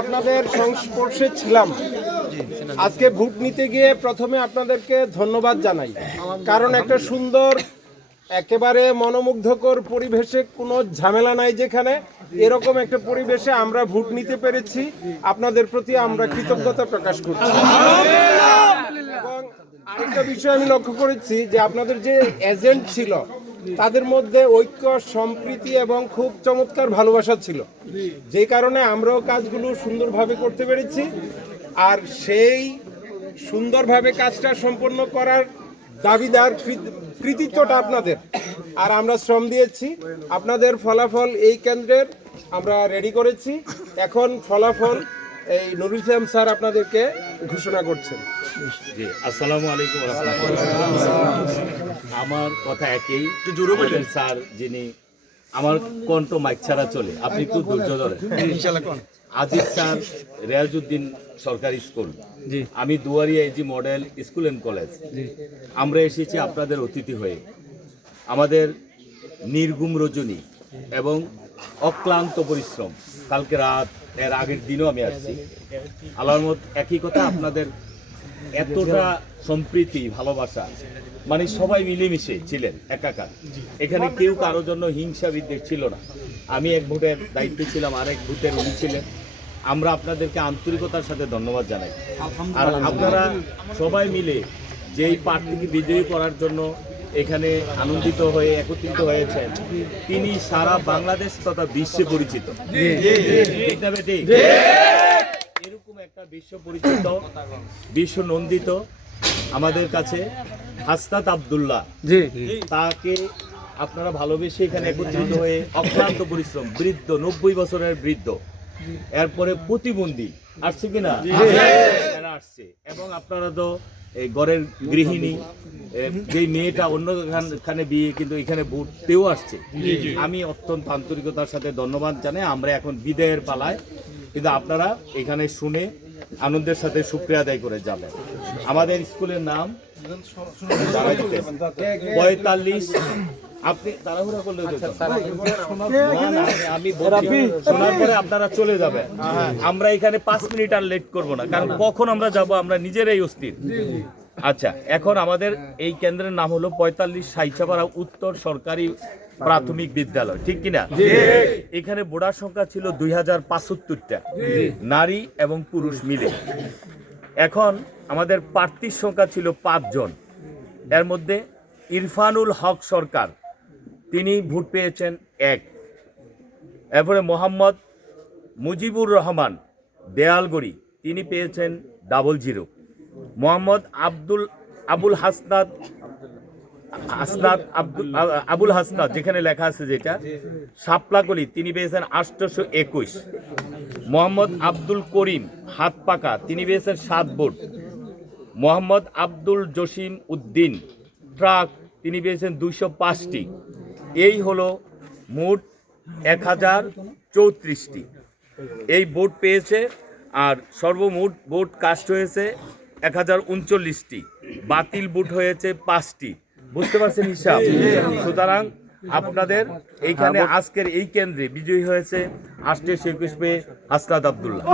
আপনাদের সংস্পর্শে ছিলাম। আজকে ভোট নিতে গিয়ে প্রথমে আপনাদেরকে ধন্যবাদ জানাই, কারণ একটা সুন্দর একেবারে মনোমুগ্ধকর পরিবেশে কোনো ঝামেলা নাই, যেখানে এরকম একটা পরিবেশে আমরা ভোট নিতে পেরেছি। আপনাদের প্রতি আমরা কৃতজ্ঞতা প্রকাশ করছি। এবং আরেকটা বিষয় আমি লক্ষ্য করেছি যে আপনাদের যে এজেন্ট ছিল তাদের মধ্যে ঐক্য, সম্প্রীতি এবং খুব চমৎকার ভালোবাসা ছিল, যে কারণে আমরাও কাজগুলো সুন্দরভাবে করতে পেরেছি। আর সেই সুন্দরভাবে কাজটা সম্পন্ন করার দাবিদার কৃতিত্বটা আপনাদের। আর আমরা শ্রম দিয়েছি, আপনাদের ফলাফল এই কেন্দ্রের আমরা রেডি করেছি। এখন ফলাফল এই নুরুল ইসলাম স্যার আপনাদেরকে ঘোষণা করছেন। জি, আসসালামু আলাইকুম ওয়া রাহমাতুল্লাহ। আমার কথা একই, একটু জোরে বলেন স্যার। যিনি আমার কণ্ঠ মাইক ছাড়া চলে, আপনি একটু ধৈর্য ধরেন ইনশাআল্লাহ। আজিজ স্যার, রিয়াজউদ্দিন সরকারি স্কুল, আমি Duaria AG model school and college, আমরা এসেছি আপনাদের অতিথি হয়ে। আমাদের নির্ঘুম রজনী এবং অক্লান্ত পরিশ্রম, কালকে রাত এর আগের দিনও আমি আসছি। আল্লাহর মত একই কথা, আপনাদের এতটা সম্প্রীতি, ভালোবাসা, মানে সবাই মিলেমিশে ছিলেন, একাকার। এখানে কেউ কারো জন্য হিংসা বিদ্বেষ ছিল না। আমি এক ভোটের দায়িত্বে ছিলাম, আরেক ভোটের উনি ছিলেন। আমরা আপনাদেরকে আন্তরিকতার সাথে ধন্যবাদ জানাই। আর আপনারা সবাই মিলে যেই প্রার্থীকে বিজয়ী করার জন্য এখানে আনন্দিত হয়ে একত্রিত হয়েছেন, তিনি সারা বাংলাদেশ তথা বিশ্বে পরিচিত। ঠিক না বেটি? এরকম একটা বিশ্ব পরিচিত, বিশ্ব নন্দিত আমাদের কাছে হাসনাত আব্দুল্লাহ, তাকে আপনারা ভালোবেসে এখানে একত্রিত হয়ে অক্লান্ত পরিশ্রম, বৃদ্ধ, 90 বছরের বৃদ্ধ, এরপরে প্রতিবন্ধী আসছে কিনা, আসছে। এবং আপনারা তো এই ঘরের গৃহিণী, যেই মেয়েটা অন্যখানে বিয়ে কিন্তু এখানে ভোটতেও আসছে। আমি অত্যন্ত আন্তরিকতার সাথে ধন্যবাদ জানাই। আমরা এখন বিদায়ের পালায়, কিন্তু আপনারা এখানে শুনে আনন্দের সাথে শুকরিয়া আদায় করে যাবেন। আমাদের স্কুলের নাম 45। আপনি তাড়াহুড়া করলে আমি শোনার পরে আপনারা চলে যাবেন। আমরা এখানে 5 মিনিট আর লেট করব না, কারণ কখন আমরা যাব আমরা নিজেরাই অস্থির। আচ্ছা, এখন আমাদের এই কেন্দ্রের নাম হলো 45 সাইচাপাড়া উত্তর সরকারি প্রাথমিক বিদ্যালয়, ঠিক কিনা? এখানে ভোটার সংখ্যা ছিল 2075টা, নারী এবং পুরুষ মিলে। এখন আমাদের প্রার্থীর সংখ্যা ছিল 5 জন। এর মধ্যে ইরফানুল হক সরকার, তিনি ভোট পেয়েছেন 1। এরপরে মোহাম্মদ মুজিবুর রহমান দেয়ালগড়ি, তিনি পেয়েছেন 00। মোহাম্মদ আবুল হাসনাত, যেখানে লেখা আছে যেটা শাপলাকলি, তিনি পেয়েছেন 821। মোহাম্মদ আব্দুল করিম হাতপাকা, তিনি পেয়েছেন 7 ভোট। মোহাম্মদ আব্দুল জসিম উদ্দিন ট্রাক, তিনি পেয়েছেন 205টি। এই হলো মোট 1034টি এই ভোট পেয়েছে। আর সর্বমোট ভোট কাস্ট হয়েছে 1039টি, বাতিল ভোট হয়েছে 5টি। বুঝতে পারছেন হিসাব? সুতরাং আপনাদের এইখানে আজকের এই কেন্দ্রে বিজয়ী হয়েছে 821 হাসনাত আব্দুল্লাহ।